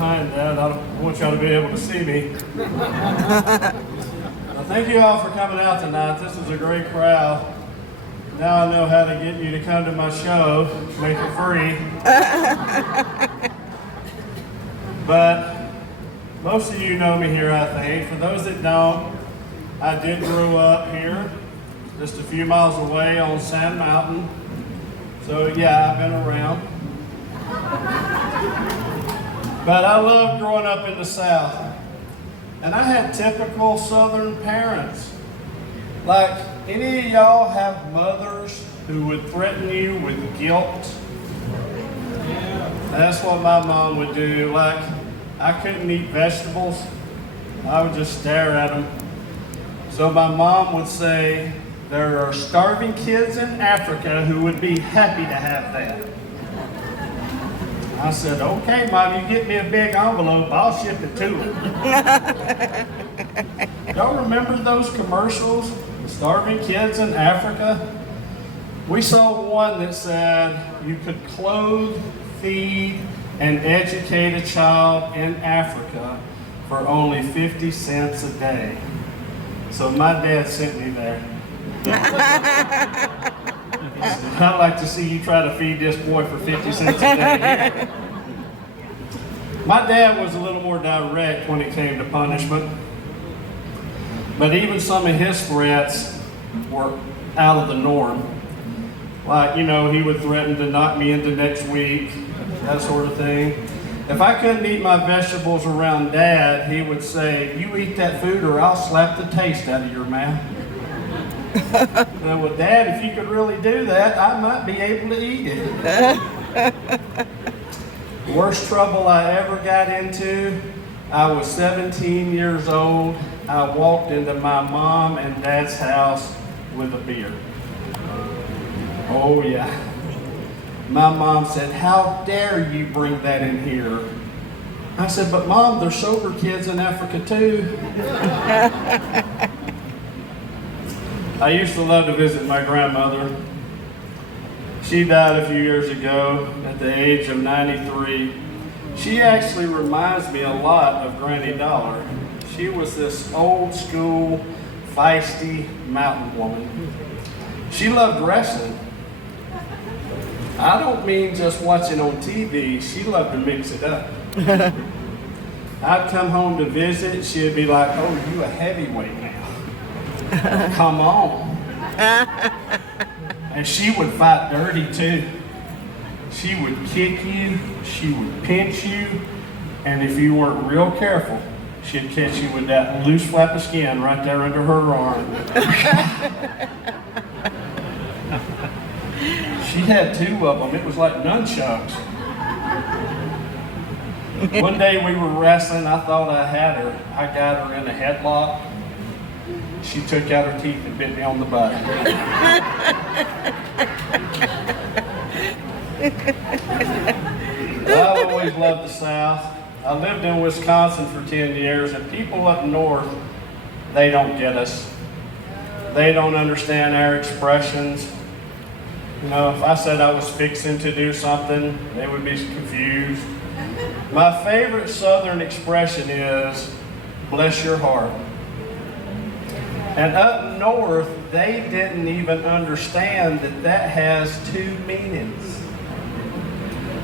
behind that. I don't want y'all to be able to see me. Well, thank you all for coming out tonight. This is a great crowd. Now I know how to get you to come to my show, make it free. But most of you know me here, I think. For those that don't, I did grow up here, just a few miles away on Sand Mountain. So yeah, I've been around. But I love growing up in the South. And I had typical Southern parents. Like, any of y'all have mothers who would threaten you with guilt? That's what my mom would do. Like, I couldn't eat vegetables. I would just stare at them. So my mom would say, there are starving kids in Africa who would be happy to have that. I said, okay, Mom, you get me a big envelope, I'll ship it to them. Y'all remember those commercials? Starving kids in Africa? We saw one that said you could clothe, feed, and educate a child in Africa for only 50 cents a day. So my dad sent me there. I'd like to see you try to feed this boy for 50 cents a day. My dad was a little more direct when it came to punishment. But even some of his threats were out of the norm. Like, you know, he would threaten to knock me into next week, that sort of thing. If I couldn't eat my vegetables around Dad, he would say, you eat that food or I'll slap the taste out of your mouth. Well, Dad, if you could really do that, I might be able to eat it. The worst trouble I ever got into, I was 17 years old. I walked into my mom and Dad's house with a beer. Oh yeah. My mom said, how dare you bring that in here? I said, but Mom, there's sober kids in Africa too. I used to love to visit my grandmother. She died a few years ago at the age of 93. She actually reminds me a lot of Granny Dollar. She was this old school, feisty mountain woman. She loved wrestling. I don't mean just watching on TV. She loved to mix it up. I'd come home to visit. She'd be like, oh, you a heavyweight now. Come on. And she would fight dirty too. She would kick you, she would pinch you, and if you weren't real careful, she'd catch you with that loose flap of skin right there under her arm. She had two of them. It was like nunchucks. One day we were wrestling. I thought I had her. I got her in a headlock. She took out her teeth and bit me on the butt. I always loved the South. I lived in Wisconsin for 10 years, and people up north, they don't get us. They don't understand our expressions. You know, if I said I was fixing to do something, they would be confused. My favorite Southern expression is, bless your heart. And up north, they didn't even understand that that has two meanings.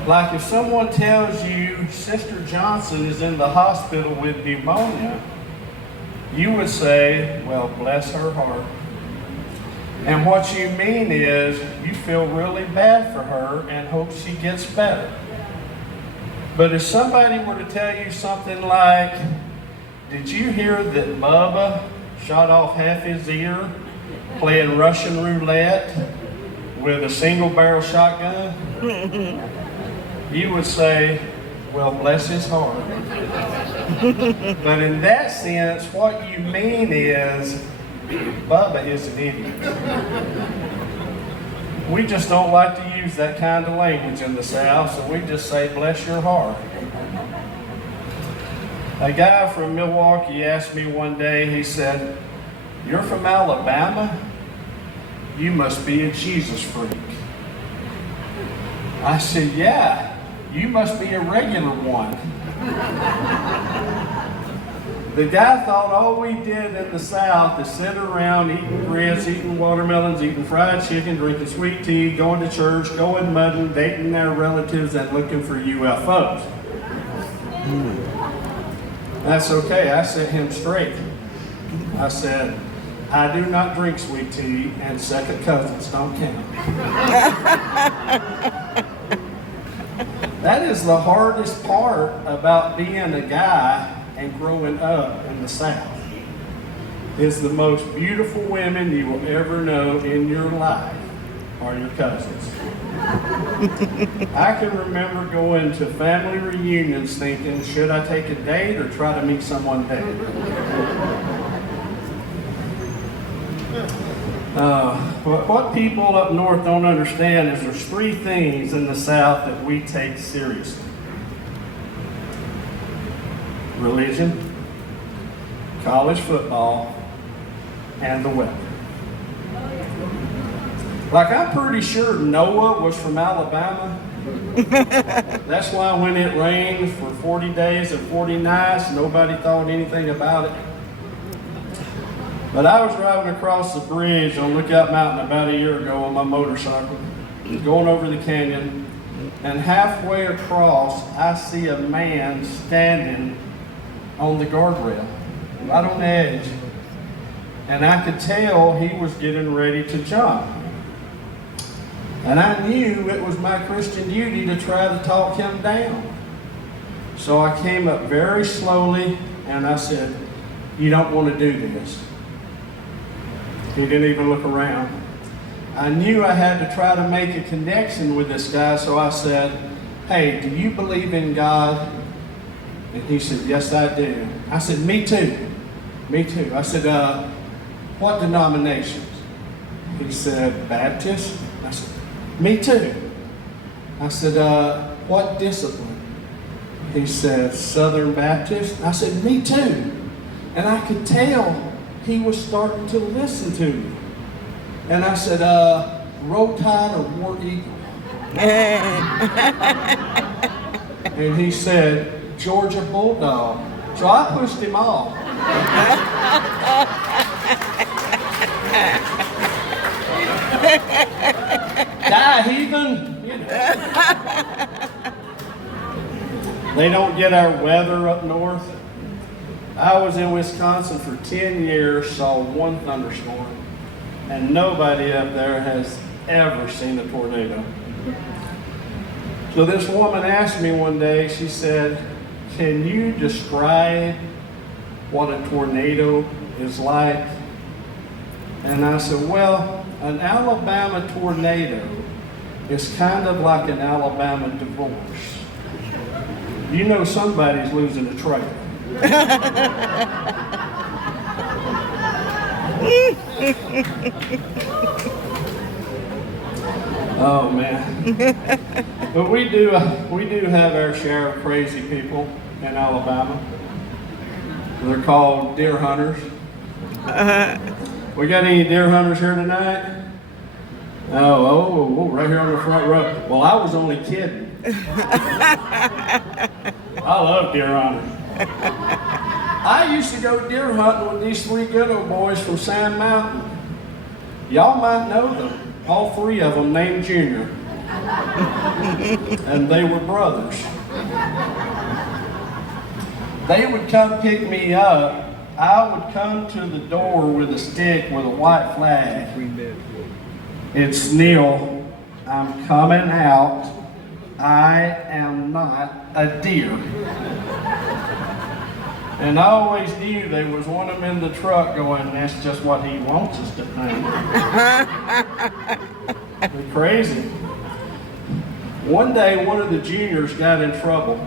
Like if someone tells you Sister Johnson is in the hospital with pneumonia, you would say, well, bless her heart. And what you mean is you feel really bad for her and hope she gets better. But if somebody were to tell you something like, did you hear that Bubba shot off half his ear playing Russian roulette with a single barrel shotgun? You would say, well, bless his heart. But in that sense, what you mean is, Bubba is an idiot. We just don't like to use that kind of language in the South, so we just say, bless your heart. A guy from Milwaukee asked me one day, he said, you're from Alabama? You must be a Jesus freak. I said, yeah, you must be a regular one. The guy thought all we did in the South is sit around eating grits, eating watermelons, eating fried chicken, drinking sweet tea, going to church, going mudding, dating their relatives, and looking for UFOs. That's okay, I set him straight. I said, I do not drink sweet tea, and second cousins don't count. That is the hardest part about being a guy and growing up in the South. Is the most beautiful women you will ever know in your life are your cousins. I can remember going to family reunions thinking, should I take a date or try to meet someone dead? What people up north don't understand is there's three things in the South that we take seriously. Religion, college football, and the weather. Like, I'm pretty sure Noah was from Alabama. That's why when it rained for 40 days and 40 nights, nobody thought anything about it. But I was driving across the bridge on Lookout Mountain about a year ago on my motorcycle, going over the canyon, and halfway across, I see a man standing on the guardrail, right on the edge. And I could tell he was getting ready to jump. And I knew it was my Christian duty to try to talk him down. So I came up very slowly and I said, you don't want to do this. He didn't even look around. I knew I had to try to make a connection with this guy, so I said, hey, do you believe in God? And he said, yes, I do. I said, me too. Me too. I said, what denominations? He said, Baptist. I said, me too. I said, what discipline? He said, Southern Baptist. I said, me too. And I could tell he was starting to listen to me. And I said, Roll Tide or War Eagle? And he said, Georgia Bulldog. So I pushed him off. Die, heathen. You know. They don't get our weather up north. I was in Wisconsin for 10 years, saw one thunderstorm, and nobody up there has ever seen a tornado. So this woman asked me one day, she said, can you describe what a tornado is like? And I said, well, an Alabama tornado is kind of like an Alabama divorce. You know somebody's losing a trailer. Oh man. But we do have our share of crazy people in Alabama. They're called deer hunters. We got any deer hunters here tonight? Oh, right here on the front row. Well, I was only kidding. I love deer hunting. I used to go deer hunting with these three good old boys from Sand Mountain. Y'all might know them. All three of them named Junior. And they were brothers. They would come pick me up. I would come to the door with a stick with a white flag. It's Neal. I'm coming out. I am not a deer. And I always knew there was one of them in the truck going, that's just what he wants us to think. They're crazy. One day, one of the juniors got in trouble.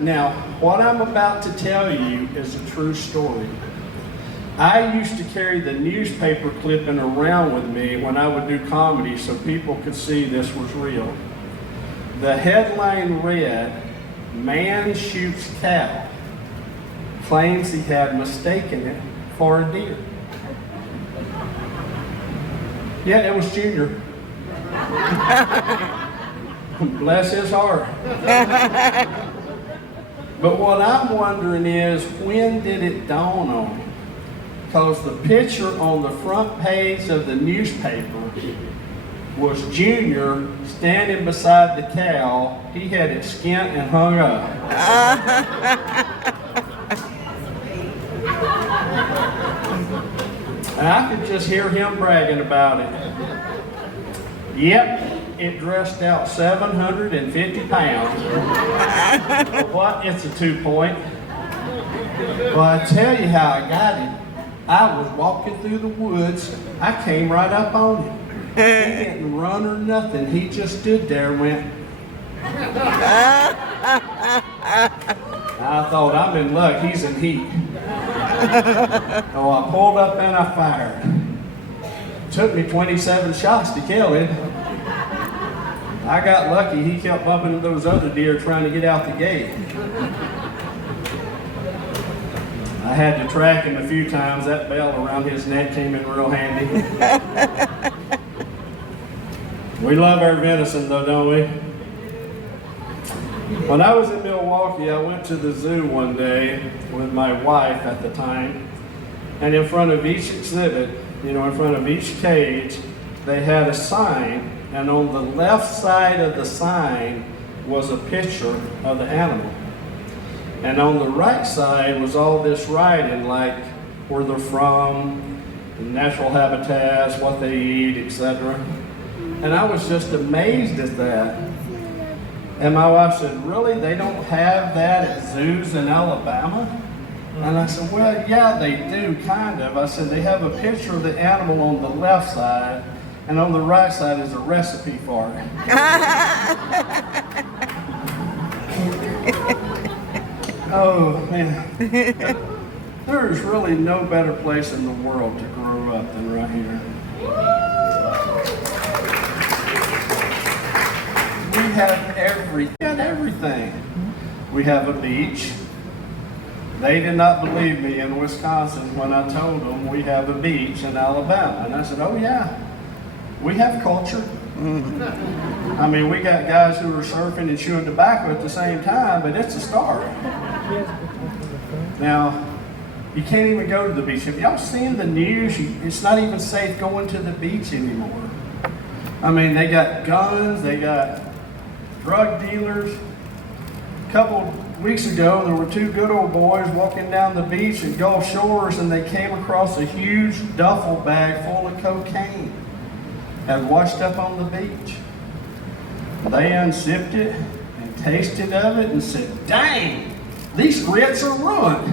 Now, what I'm about to tell you is a true story. I used to carry the newspaper clipping around with me when I would do comedy so people could see this was real. The headline read, "Man shoots cow, claims he had mistaken it for a deer." Yeah, it was Junior. Bless his heart. But what I'm wondering is, when did it dawn on me? Because the picture on the front page of the newspaper was Junior standing beside the cow. He had it skinned and hung up. And I could just hear him bragging about it. Yep, it dressed out 750 pounds. But what? It's a 2-point. Well, I tell you how I got it. I was walking through the woods. I came right up on him. He didn't run or nothing. He just stood there and went. I thought, I'm in luck. He's in heat. So I pulled up and I fired. Took me 27 shots to kill him. I got lucky. He kept bumping into those other deer trying to get out the gate. I had to track him a few times. That bell around his neck came in real handy. We love our venison though, don't we? When I was in Milwaukee, I went to the zoo one day with my wife at the time, and in front of each exhibit, in front of each cage, they had a sign, and on the left side of the sign was a picture of the animal. And on the right side was all this writing, like where they're from, natural habitats, what they eat, etc. And I was just amazed at that. And my wife said, really? They don't have that at zoos in Alabama? And I said, well, yeah, they do, kind of. I said, they have a picture of the animal on the left side, and on the right side is a recipe for it. Oh, man. There's really no better place in the world to grow up than right here. We have everything. We have a beach. They did not believe me in Wisconsin when I told them we have a beach in Alabama. And I said, oh yeah, we have culture. I mean, we got guys who are surfing and chewing tobacco at the same time, but it's a start. Now, you can't even go to the beach. Have y'all seen the news? It's not even safe going to the beach anymore. I mean, they got guns, they got drug dealers. A couple weeks ago, there were two good old boys walking down the beach at Gulf Shores, and they came across a huge duffel bag full of cocaine had washed up on the beach. They unzipped it and tasted of it and said, dang, these grits are ruined.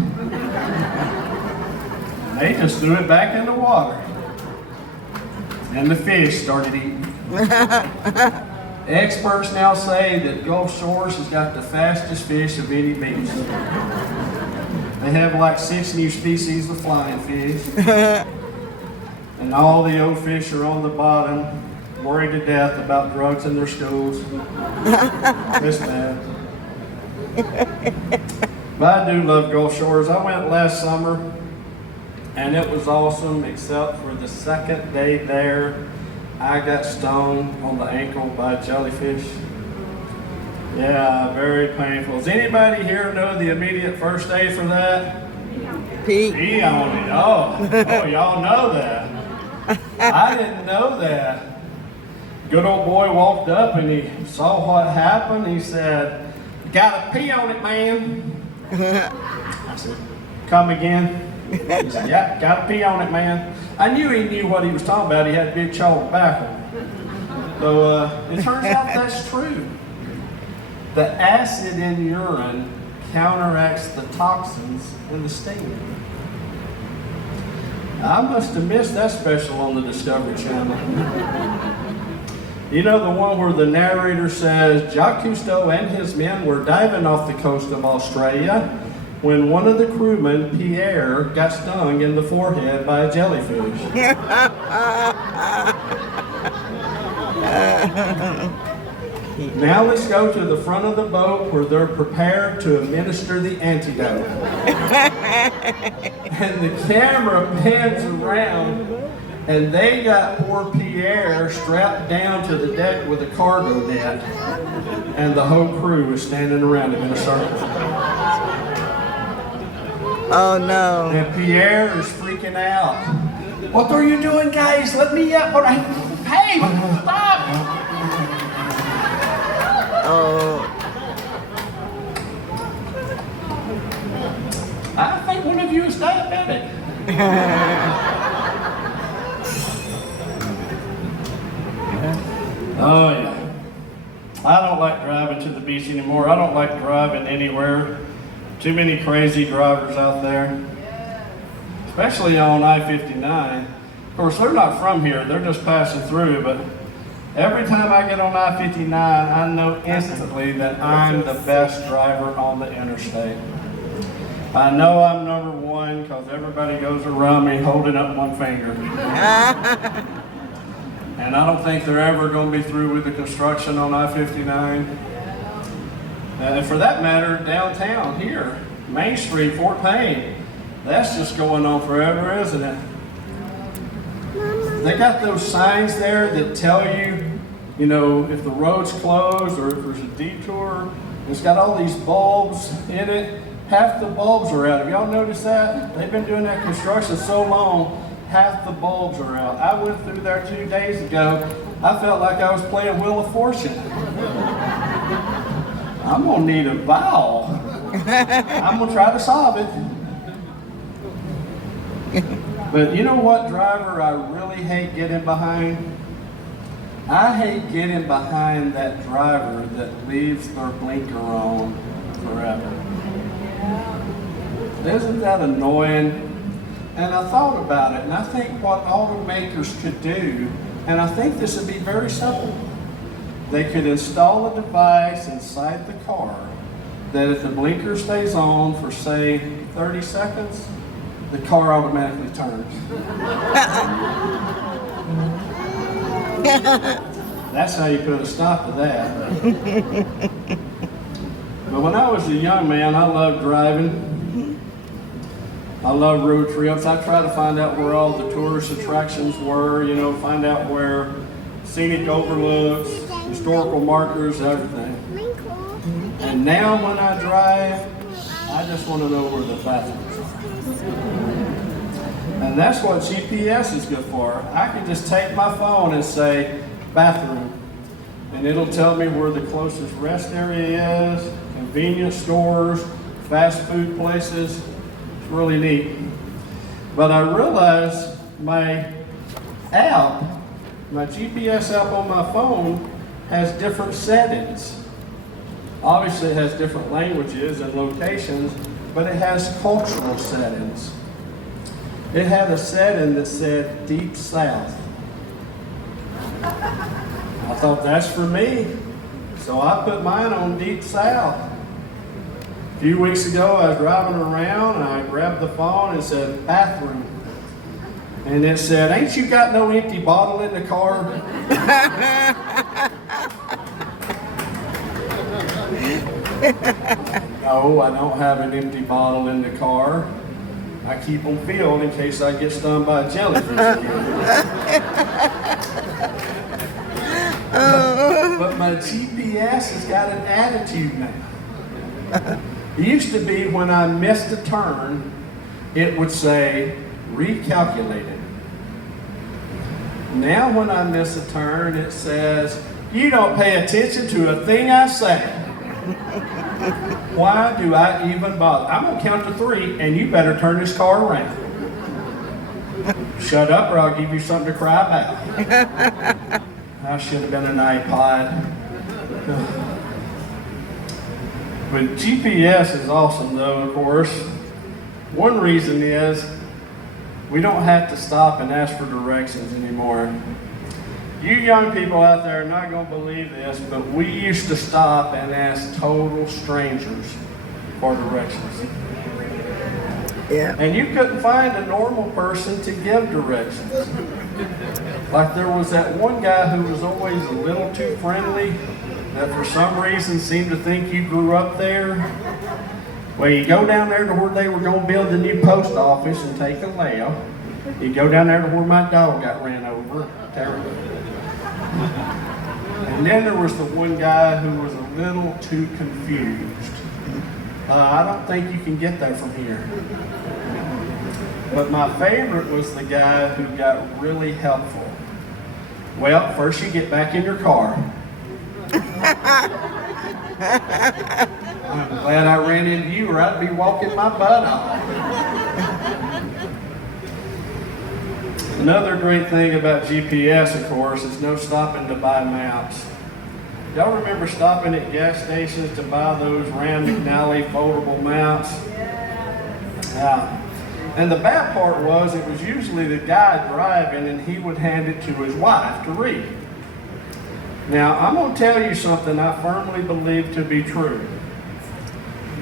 And they just threw it back in the water. And the fish started eating. Experts now say that Gulf Shores has got the fastest fish of any beach. They have like 6 new species of flying fish. And all the old fish are on the bottom, worried to death about drugs in their schools. It's bad. But I do love Gulf Shores. I went last summer, and it was awesome, except for the second day there, I got stung on the ankle by a jellyfish. Yeah, very painful. Does anybody here know the immediate first aid for that? Pee on it. Oh, y'all know that. I didn't know that. Good old boy walked up and he saw what happened. He said, "Gotta pee on it, man." I said, "Come again?" He said, "Yeah, gotta pee on it, man." I knew he knew what he was talking about. He had big chaw tobacco. So it turns out that's true. The acid in urine counteracts the toxins in the sting. I must have missed that special on the Discovery Channel. You know, the one where the narrator says, Jacques Cousteau and his men were diving off the coast of Australia when one of the crewmen, Pierre, got stung in the forehead by a jellyfish. Now let's go to the front of the boat where they're prepared to administer the antidote. And the camera pans around, and they got poor Pierre strapped down to the deck with a cargo net, and the whole crew is standing around him in a circle. Oh no. And Pierre is freaking out. What are you doing, guys? Let me up. Hey, stop! Oh. I think one of you is diabetic. Oh yeah. I don't like driving to the beach anymore. I don't like driving anywhere. Too many crazy drivers out there. Especially on I-59. Of course, they're not from here. They're just passing through, but every time I get on I-59, I know instantly that I'm the best driver on the interstate. I know I'm number one because everybody goes around me holding up one finger. And I don't think they're ever going to be through with the construction on I-59. And for that matter, downtown here, Main Street, Fort Payne, that's just going on forever, isn't it? They got those signs there that tell you, you know, if the road's closed or if there's a detour. It's got all these bulbs in it. Half the bulbs are out. Have y'all noticed that? They've been doing that construction so long, half the bulbs are out. I went through there 2 days ago. I felt like I was playing Wheel of Fortune. I'm gonna need a vowel. I'm gonna try to solve it. But you know what driver I really hate getting behind? I hate getting behind that driver that leaves their blinker on forever. Isn't that annoying? And I thought about it, and I think what automakers could do, and I think this would be very simple. They could install a device inside the car that if the blinker stays on for, say, 30 seconds, the car automatically turns. That's how you put a stop to that. But when I was a young man, I loved driving. I love road trips. I try to find out where all the tourist attractions were, you know, find out where scenic overlooks, historical markers, everything. And now when I drive, I just want to know where the bathrooms are. And that's what GPS is good for. I can just take my phone and say, bathroom. And it'll tell me where the closest rest area is, convenience stores, fast food places. It's really neat. But I realized my app, my GPS app on my phone, has different settings. Obviously it has different languages and locations, but it has cultural settings. It had a setting that said Deep South. I thought that's for me, so I put mine on Deep South. A few weeks ago I was driving around and I grabbed the phone and said bathroom. And it said, ain't you got no empty bottle in the car? No, I don't have an empty bottle in the car. I keep them filled in case I get stung by a jellyfish again. But my GPS has got an attitude now. It used to be when I missed a turn, it would say, recalculated. Now when I miss a turn, it says, you don't pay attention to a thing I say. Why do I even bother? I'm going to count to 3, and you better turn this car around. Shut up, or I'll give you something to cry about. I should have been an iPod. But GPS is awesome, though, of course. One reason is we don't have to stop and ask for directions anymore. You young people out there are not going to believe this, but we used to stop and ask total strangers for directions. Yeah. And you couldn't find a normal person to give directions. Like there was that one guy who was always a little too friendly, that for some reason seemed to think you grew up there. Well, you go down there to where they were going to build the new post office and take a left. You go down there to where my dog got ran over. Terrible. And then there was the one guy who was a little too confused. I don't think you can get there from here. But my favorite was the guy who got really helpful. Well, first you get back in your car. I'm glad I ran into you or I'd be walking my butt off. Another great thing about GPS, of course, is no stopping to buy maps. Y'all remember stopping at gas stations to buy those Rand McNally foldable maps? Yeah. And the bad part was it was usually the guy driving and he would hand it to his wife to read. Now, I'm going to tell you something I firmly believe to be true.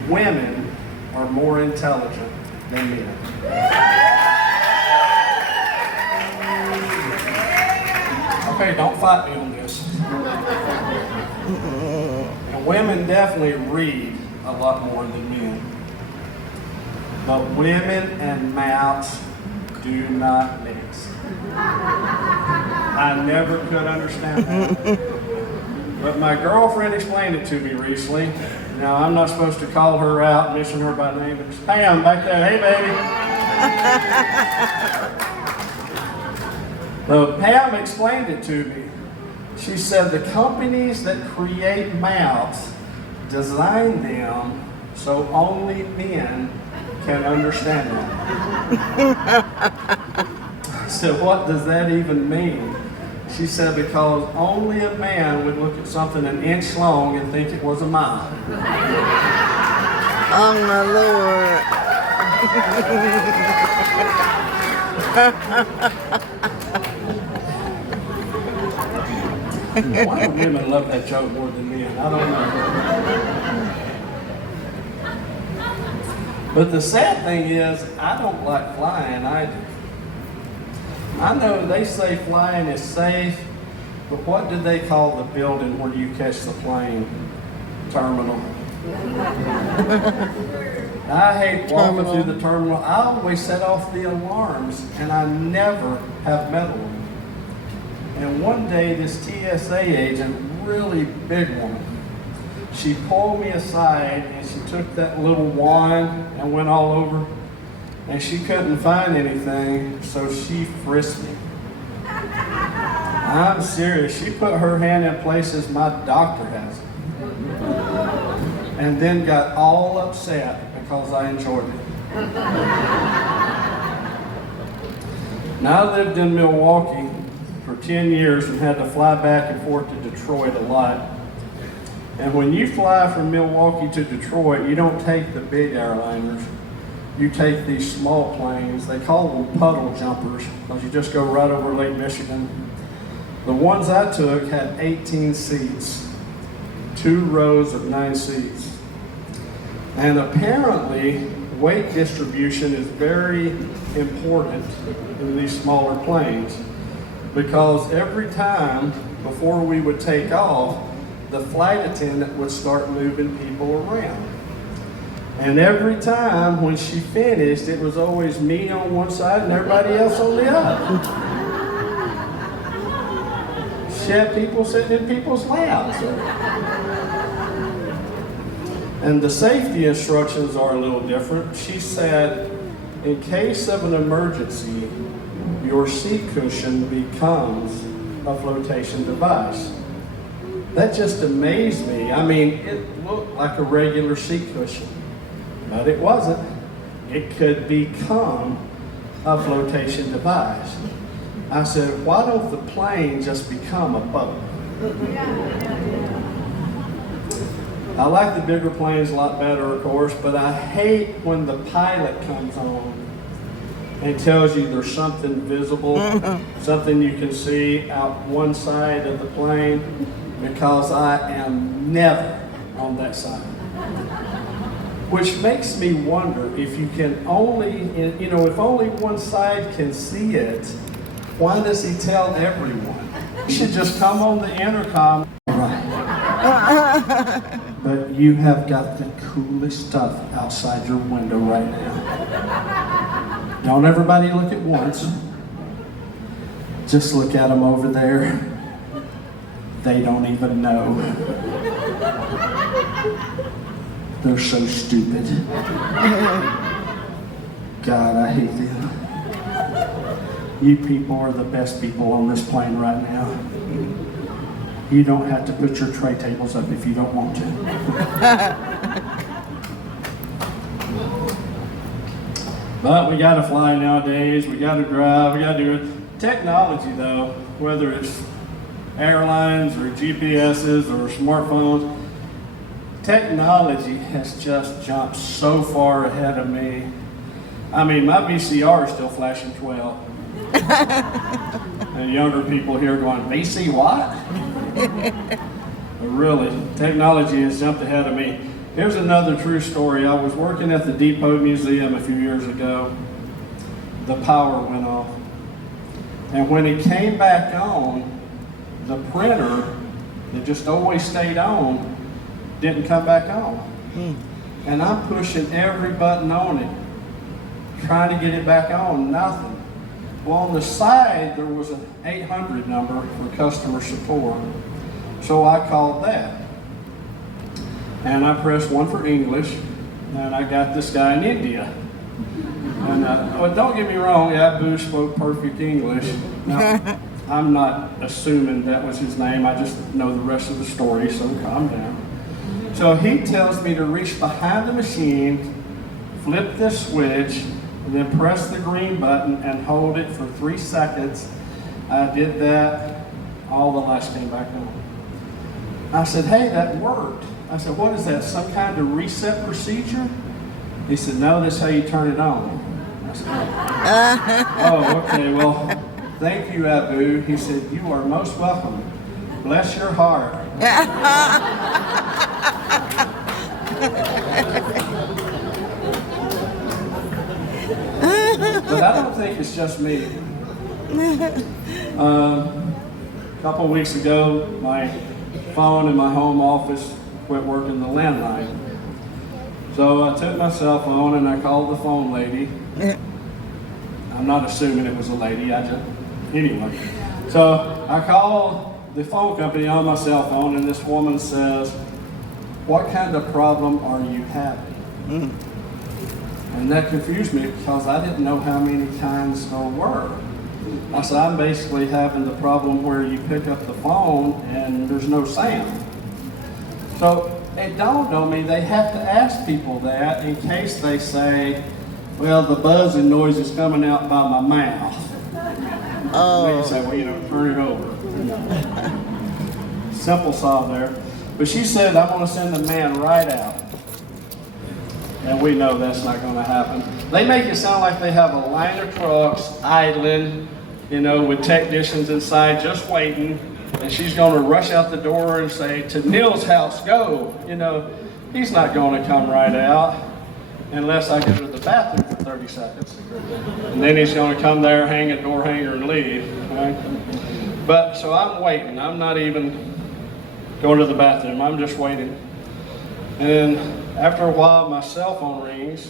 Women are more intelligent than men. Okay, don't fight me on this. And women definitely read a lot more than men. But women and maps do not mix. I never could understand that. But my girlfriend explained it to me recently. Now, I'm not supposed to call her out, mention her by name, but it's Pam back there. Hey, baby. So Pam explained it to me. She said the companies that create maps design them so only men can understand them. I said, what does that even mean? She said, because only a man would look at something an inch long and think it was a mile. Oh my Lord. Why do women love that joke more than men? I don't know. But the sad thing is, I don't like flying either. I know they say flying is safe, but what do they call the building where you catch the plane? Terminal. I hate walking through the terminal. I always set off the alarms, and I never have meddled with them. And one day, this TSA agent, really big woman, she pulled me aside and she took that little wand and went all over, and she couldn't find anything, so she frisked me. I'm serious. She put her hand in places my doctor hasn't. And then got all upset because I enjoyed it. Now, I lived in Milwaukee for 10 years and had to fly back and forth to Detroit a lot. And when you fly from Milwaukee to Detroit, you don't take the big airliners. You take these small planes. They call them puddle jumpers because you just go right over Lake Michigan. The ones I took had 18 seats, 2 rows of 9 seats. And apparently, weight distribution is very important in these smaller planes because every time before we would take off, the flight attendant would start moving people around. And every time when she finished, it was always me on one side and everybody else on the other. She had people sitting in people's laps. And the safety instructions are a little different. She said, in case of an emergency, your seat cushion becomes a flotation device. That just amazed me. I mean, it looked like a regular seat cushion, but it wasn't. It could become a flotation device. I said, why don't the plane just become a boat? I like the bigger planes a lot better, of course, but I hate when the pilot comes on and tells you there's something visible, something you can see out one side of the plane, because I am never on that side. Which makes me wonder if you can only, if only one side can see it, why does he tell everyone? He should just come on the intercom. Right. But you have got the coolest stuff outside your window right now. Don't everybody look at once. Just look at them over there. They don't even know. They're so stupid. God, I hate them. you people are the best people on this plane right now. You don't have to put your tray tables up if you don't want to. But we gotta fly nowadays, we gotta drive, we gotta do it. Technology though, whether it's airlines or GPSs or smartphones, technology has just jumped so far ahead of me. I mean, my VCR is still flashing 12. And younger people here going, VC what? But really, technology has jumped ahead of me. Here's another true story. I was working at the Depot Museum a few years ago. The power went off. And when it came back on, the printer that just always stayed on didn't come back on. And I'm pushing every button on it, trying to get it back on, nothing. Well, on the side, there was an 800 number for customer support. So I called that. And I pressed 1 for English, and I got this guy in India. And well, don't get me wrong, Abu spoke perfect English. Now, I'm not assuming that was his name, I just know the rest of the story, so calm down. So he tells me to reach behind the machine, flip this switch, and then press the green button and hold it for 3 seconds. I did that, all the lights came back on. I said, hey, that worked. I said, what is that, some kind of reset procedure? He said, no, that's how you turn it on. I said, oh, okay, well, thank you, Abu. He said, you are most welcome. Bless your heart. But I don't think it's just me. A couple of weeks ago, my phone in my home office quit working the landline. So I took my cell phone and I called the phone lady. I'm not assuming it was a lady, anyway. So I called the phone company on my cell phone and this woman says, what kind of problem are you having? And that confused me because I didn't know how many kinds there were. I said, I'm basically having the problem where you pick up the phone and there's no sound. So it dawned on me they have to ask people that in case they say, well, the buzzing noise is coming out by my mouth. And they say, well, turn it over. Simple solve there. But she said, I'm going to send the man right out. And we know that's not going to happen. They make it sound like they have a line of trucks idling, with technicians inside just waiting. And she's going to rush out the door and say, to Neal's house, go. He's not going to come right out unless I go to the bathroom for 30 seconds. And then he's going to come there, hang a door hanger, and leave. Right? But so I'm waiting. I'm not even going to the bathroom. I'm just waiting. And after a while, my cell phone rings.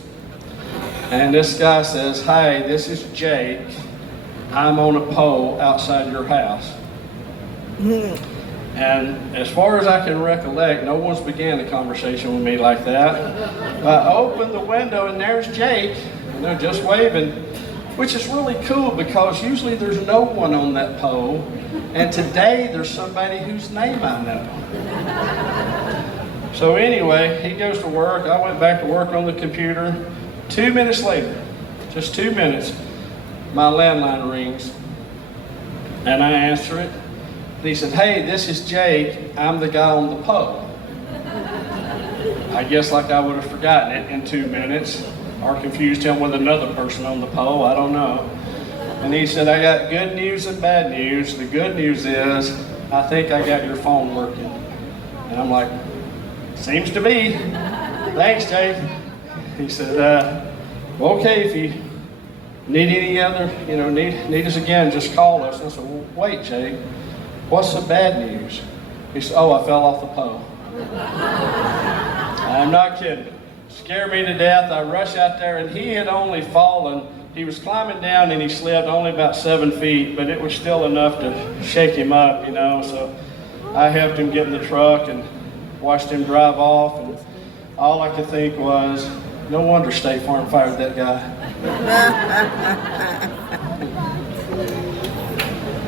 And this guy says, hey, this is Jake. I'm on a pole outside your house. And as far as I can recollect, no one's began a conversation with me like that. I opened the window and there's Jake, just waving, which is really cool because usually there's no one on that pole. And today there's somebody whose name I know. So anyway, he goes to work. I went back to work on the computer. 2 minutes later, just 2 minutes, my landline rings and I answer it. And he said, hey, this is Jake. I'm the guy on the pole. I guess like I would have forgotten it in 2 minutes or confused him with another person on the pole. I don't know. And he said, I got good news and bad news. The good news is I think I got your phone working. And I'm like, seems to be. Thanks, Jake. He said, okay, if you need any other, need us again, just call us. And I said, well, wait, Jake. What's the bad news? He said, oh, I fell off the pole. I'm not kidding. Scared me to death. I rushed out there and he had only fallen. He was climbing down and he slid only about 7 feet, but it was still enough to shake him up, So I helped him get in the truck and watched him drive off. And all I could think was, no wonder State Farm fired that guy.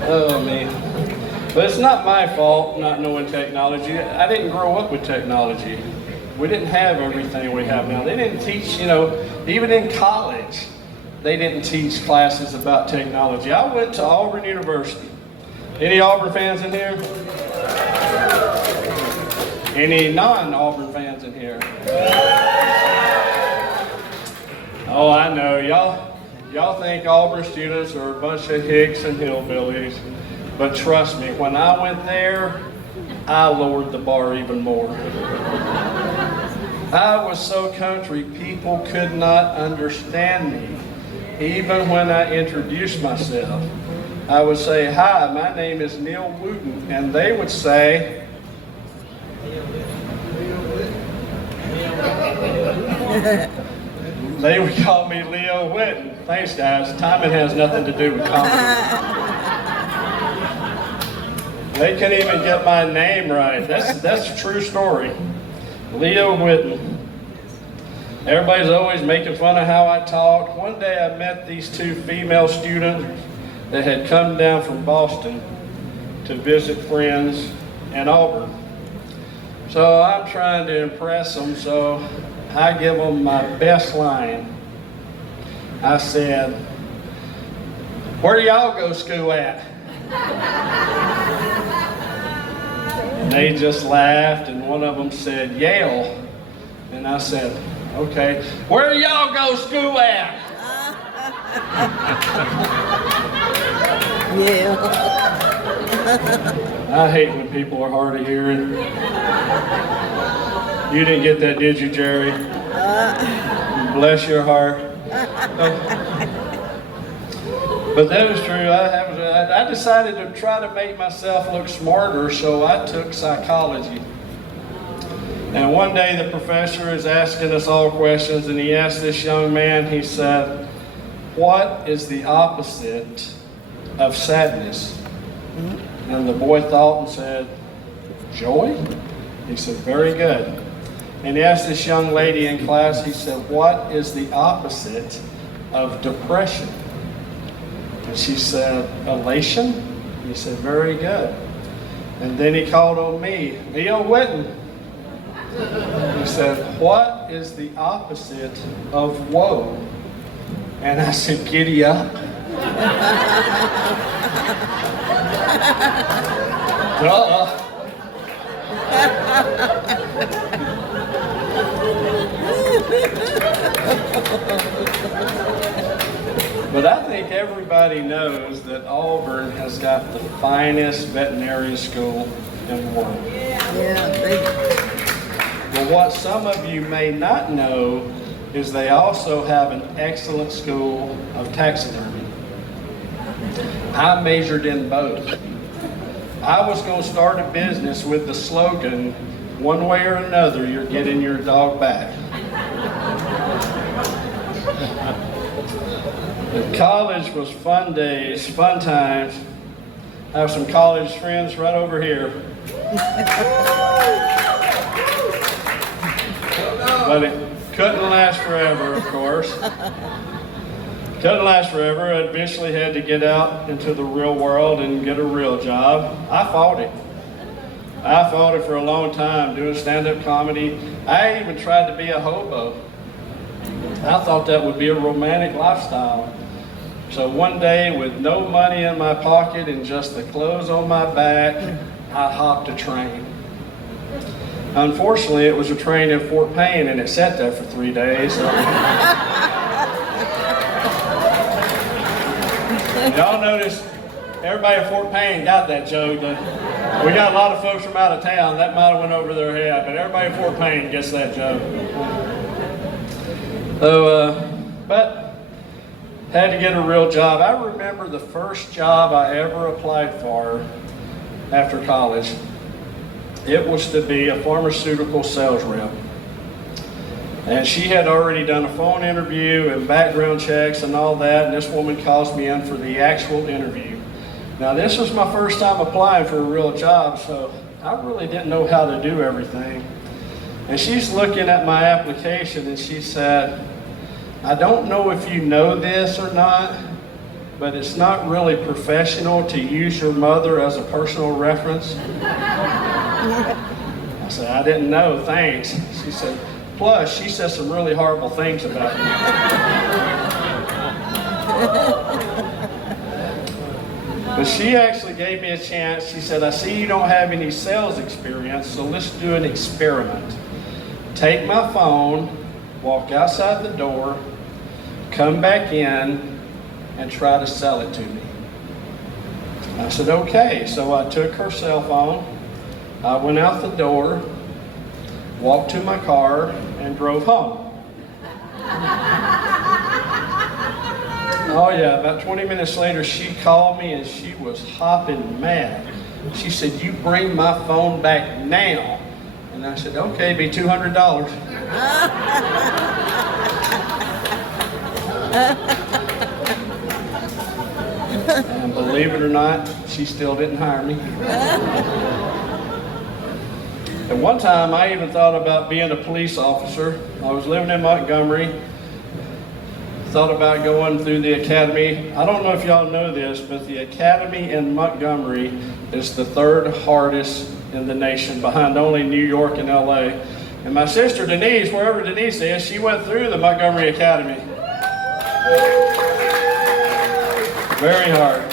Oh, man. But it's not my fault not knowing technology. I didn't grow up with technology. We didn't have everything we have now. They didn't teach, even in college, they didn't teach classes about technology. I went to Auburn University. Any Auburn fans in here? Any non-Auburn fans in here? Oh, I know. Y'all think Auburn students are a bunch of hicks and hillbillies. But trust me, when I went there, I lowered the bar even more. I was so country, people could not understand me. Even when I introduced myself, I would say, "Hi, my name is Neal Wooten," and they would say, they would call me Leo Wooten. Thanks, guys. Timing has nothing to do with comedy. They couldn't even get my name right. That's a true story. Leo Wooten. Everybody's always making fun of how I talk. One day I met these two female students that had come down from Boston to visit friends in Auburn. So I'm trying to impress them, so I give them my best line. I said, "Where do y'all go to school at?" They just laughed, and one of them said, "Yale." And I said, "Okay, where do y'all go to school at?" Yeah. I hate when people are hard of hearing. You didn't get that, did you, Jerry? Bless your heart. But that is true. I decided to try to make myself look smarter, so I took psychology. And one day the professor is asking us all questions, and he asked this young man, he said, "What is the opposite of sadness?" And the boy thought and said, "Joy?" He said, "Very good." And he asked this young lady in class, he said, "What is the opposite of depression?" And she said, "Elation?" He said, "Very good." And then he called on me, Leo Wooten. He said, "What is the opposite of woe?" And I said, "Giddy up." Duh. But I think everybody knows that Auburn has got the finest veterinary school in the world. But what some of you may not know is they also have an excellent school of taxidermy. I majored in both. I was going to start a business with the slogan, "One way or another, you're getting your dog back." College was fun days, fun times. I have some college friends right over here. But it couldn't last forever, of course. Couldn't last forever. I eventually had to get out into the real world and get a real job. I fought it. I fought it for a long time, doing stand-up comedy. I even tried to be a hobo. I thought that would be a romantic lifestyle. So one day, with no money in my pocket and just the clothes on my back, I hopped a train. Unfortunately, it was a train in Fort Payne, and it sat there for 3 days. So. Y'all notice everybody in Fort Payne got that joke. We got a lot of folks from out of town. That might have went over their head, but everybody in Fort Payne gets that joke. So, but had to get a real job. I remember the first job I ever applied for after college. It was to be a pharmaceutical sales rep. And she had already done a phone interview and background checks and all that, and this woman calls me in for the actual interview. Now, this was my first time applying for a real job, so I really didn't know how to do everything. And she's looking at my application, and she said, "I don't know if you know this or not, but it's not really professional to use your mother as a personal reference. I said, I didn't know, thanks. She said, plus, she says some really horrible things about you. But she actually gave me a chance. She said, I see you don't have any sales experience, so let's do an experiment. Take my phone, walk outside the door, come back in, and try to sell it to me. I said, okay. So I took her cell phone, I went out the door, walked to my car, and drove home. Oh yeah, about 20 minutes later, she called me and she was hopping mad. She said, you bring my phone back now. And I said, okay, be $200. And believe it or not, she still didn't hire me. And one time I even thought about being a police officer. I was living in Montgomery. Thought about going through the academy. I don't know if y'all know this, but the academy in Montgomery is the third hardest in the nation, behind only New York and LA. And my sister Denise, wherever Denise is, she went through the Montgomery Academy. Very hard.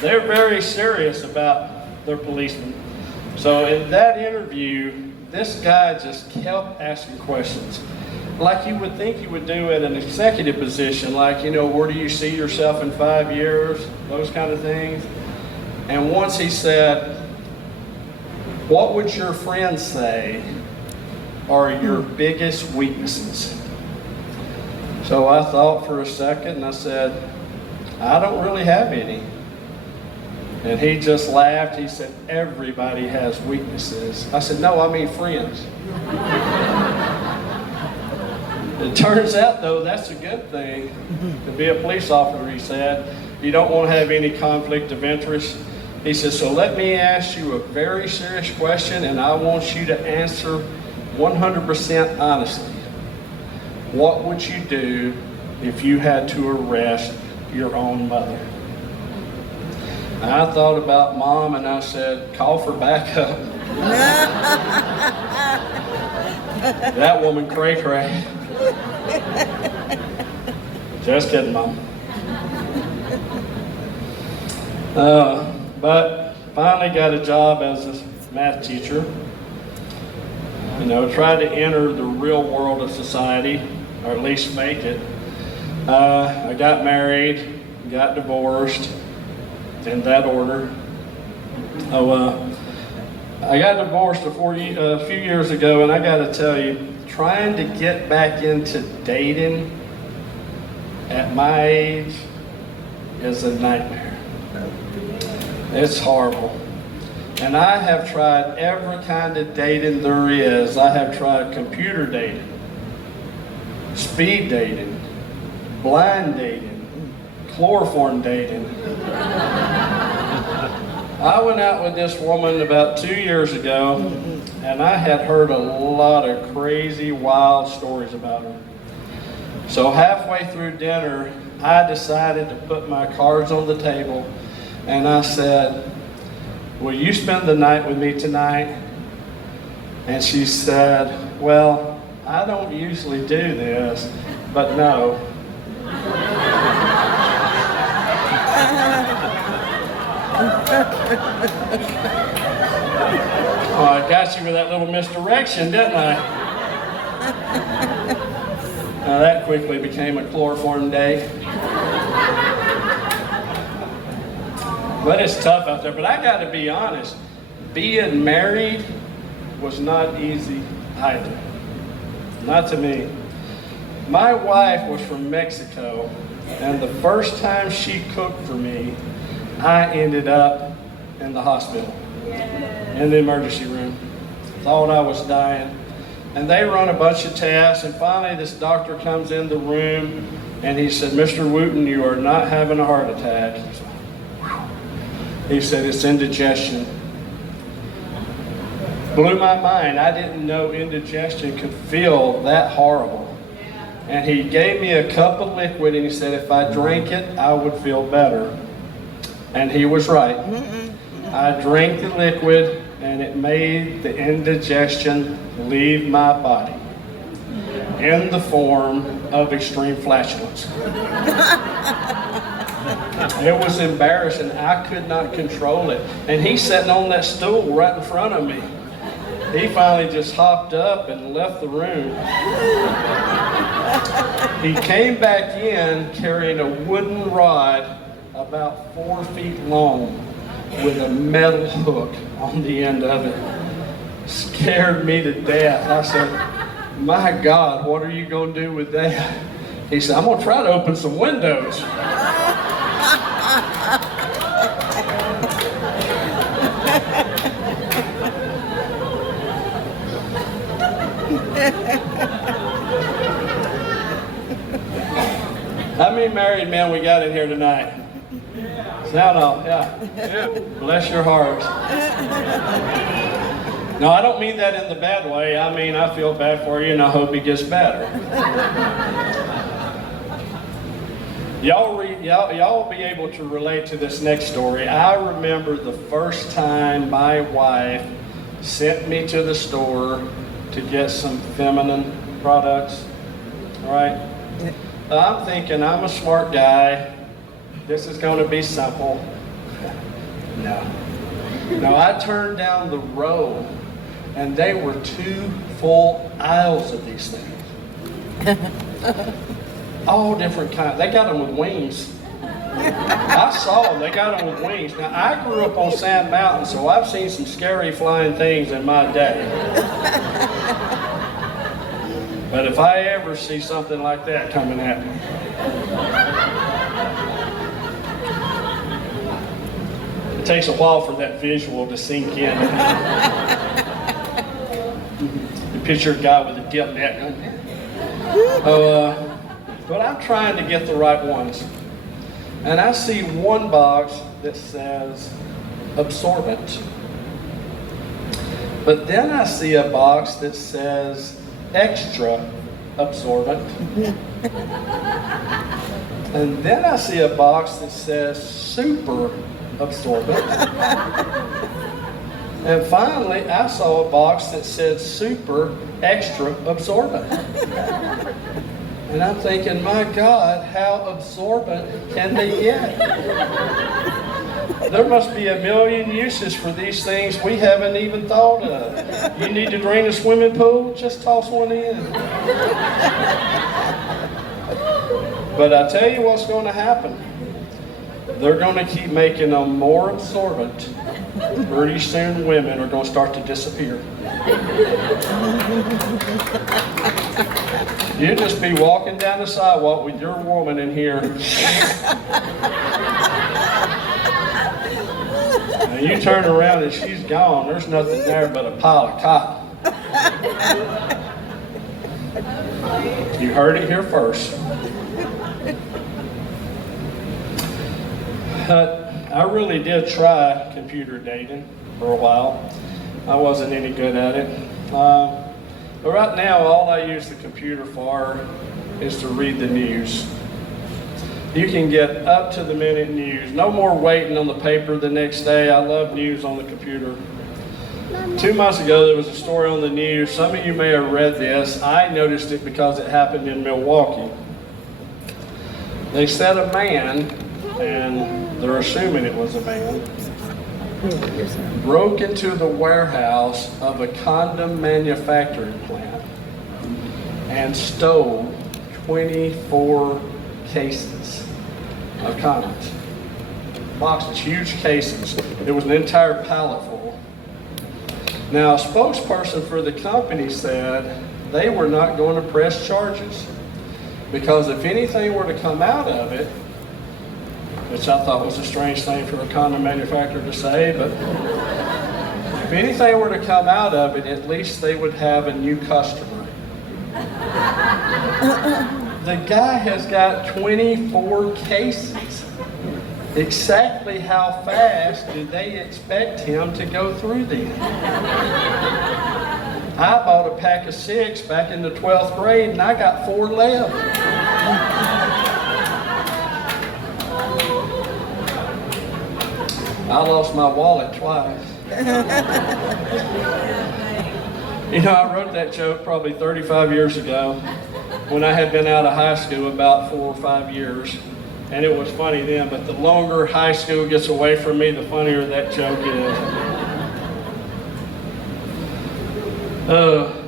They're very serious about their policemen. So in that interview, this guy just kept asking questions. Like you would think you would do at an executive position, like, you know, where do you see yourself in 5 years? Those kind of things. And once he said, what would your friends say are your biggest weaknesses? So I thought for a second and I said, I don't really have any. And he just laughed. He said, everybody has weaknesses. I said, no, I mean friends. It turns out, though, that's a good thing to be a police officer, he said. You don't want to have any conflict of interest. He said, so let me ask you a very serious question, and I want you to answer 100% honestly. What would you do if you had to arrest your own mother? And I thought about Mom, and I said, call for backup. That woman cray-cray. Just kidding, Mom. But finally got a job as a math teacher. You know, tried to enter the real world of society, or at least make it. I got married, got divorced, in that order. I got divorced a few years ago, and I got to tell you, trying to get back into dating at my age is a nightmare. It's horrible. And I have tried every kind of dating there is. I have tried computer dating, speed dating, blind dating, chloroform dating. I went out with this woman about 2 years ago, and I had heard a lot of crazy, wild stories about her. So halfway through dinner, I decided to put my cards on the table, and I said, will you spend the night with me tonight? And she said, well, I don't usually do this, but no. Oh, I got you with that little misdirection, didn't I? Now that quickly became a chloroform day. But it's tough out there. But I got to be honest, being married was not easy either. Not to me. My wife was from Mexico, and the first time she cooked for me, I ended up in the hospital, in the emergency room. Thought I was dying. And they run a bunch of tests, and finally this doctor comes in the room, and he said, Mr. Wooten, you are not having a heart attack. He said, it's indigestion. Blew my mind. I didn't know indigestion could feel that horrible. And he gave me a cup of liquid and he said if I drank it, I would feel better. And he was right. I drank the liquid and it made the indigestion leave my body in the form of extreme flatulence. It was embarrassing. I could not control it. And he's sitting on that stool right in front of me. He finally just hopped up and left the room. He came back in carrying a wooden rod about 4 feet long with a metal hook on the end of it. Scared me to death. I said, my God, what are you going to do with that? He said, I'm going to try to open some windows. How many married men we got in here tonight? Sound off, yeah. Bless your hearts. No, I don't mean that in the bad way. I mean, I feel bad for you and I hope he gets better. Y'all will be able to relate to this next story. I remember the first time my wife sent me to the store to get some feminine products. All right? I'm thinking I'm a smart guy. This is going to be simple. No, I turned down the row and they were 2 full aisles of these things. All different kinds. They got them with wings. I saw them. They got them with wings. Now, I grew up on Sand Mountain, so I've seen some scary flying things in my day. But if I ever see something like that coming at me, it takes a while for that visual to sink in. You picture a guy with a dip net. But I'm trying to get the right ones. And I see one box that says absorbent. But then I see a box that says extra absorbent. And then I see a box that says super absorbent. And finally, I saw a box that said super extra absorbent. And I'm thinking, my God, how absorbent can they get? There must be a million uses for these things we haven't even thought of. You need to drain a swimming pool? Just toss one in. But I tell you what's going to happen. They're going to keep making them more absorbent. Pretty soon women are going to start to disappear. You'll just be walking down the sidewalk with your woman in here. And you turn around and she's gone. There's nothing there but a pile of cotton. You heard it here first. I really did try computer dating for a while. I wasn't any good at it. But right now, all I use the computer for is to read the news. You can get up-to-the-minute news. No more waiting on the paper the next day. I love news on the computer. 2 months ago, there was a story on the news. Some of you may have read this. I noticed it because it happened in Milwaukee. They said a man, and they're assuming it was a man, broke into the warehouse of a condom manufacturing plant and stole 24 cases of condoms. Boxes, huge cases. It was an entire pallet full. Now, a spokesperson for the company said they were not going to press charges because if anything were to come out of it, which I thought was a strange thing for a condom manufacturer to say, but if anything were to come out of it, at least they would have a new customer. The guy has got 24 cases. Exactly how fast did they expect him to go through them? I bought a pack of 6 back in the 12th grade, and I got 4 left. I lost my wallet twice. You know, I wrote that joke probably 35 years ago when I had been out of high school about 4 or 5 years. And it was funny then, but the longer high school gets away from me, the funnier that joke is.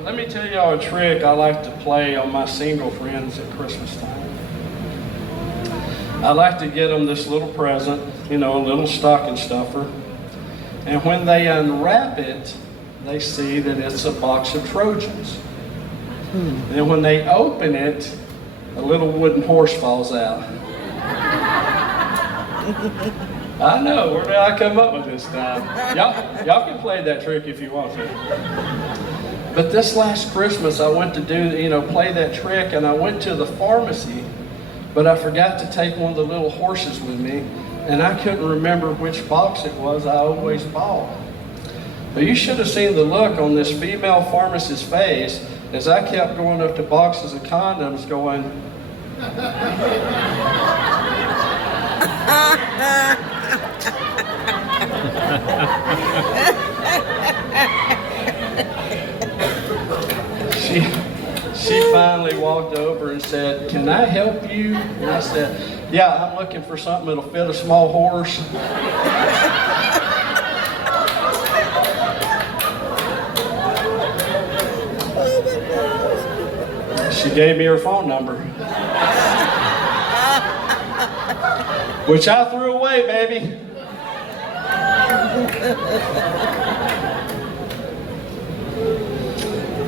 Let me tell y'all a trick I like to play on my single friends at Christmas time. I like to get them this little present, you know, a little stocking stuffer. And when they unwrap it, they see that it's a box of Trojans. And when they open it, a little wooden horse falls out. I know, where did I come up with this time? Y'all can play that trick if you want to. But this last Christmas, I went to play that trick, and I went to the pharmacy, but I forgot to take one of the little horses with me, and I couldn't remember which box it was I always bought. But you should have seen the look on this female pharmacist's face as I kept going up to boxes of condoms going, She finally walked over and said, "Can I help you?" And I said, "Yeah, I'm looking for something that'll fit a small horse." She gave me her phone number, which I threw away, baby.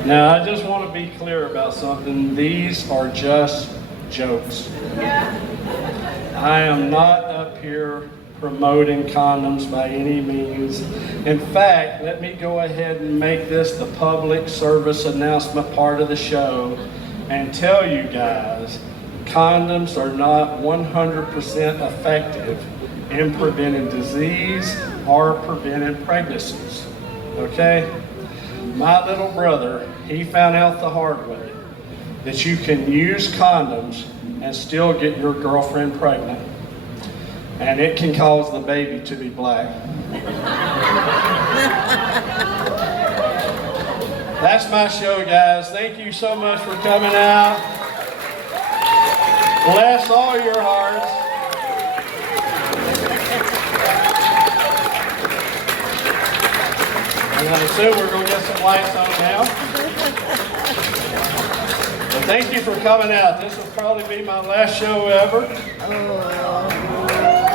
Now, I just want to be clear about something. These are just jokes. I am not up here promoting condoms by any means. In fact, let me go ahead and make this the public service announcement part of the show and tell you guys, condoms are not 100% effective in preventing disease or preventing pregnancies, okay? My little brother, he found out the hard way that you can use condoms and still get your girlfriend pregnant. And it can cause the baby to be black. That's my show, guys. Thank you so much for coming out. Bless all your hearts. And I assume we're going to get some lights on now. But thank you for coming out. This will probably be my last show ever.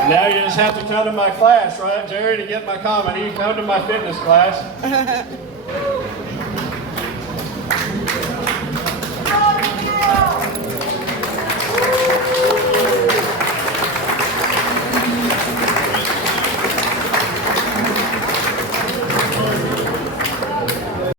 Now you just have to come to my class, right, Jerry, to get my comedy. Come to my fitness class.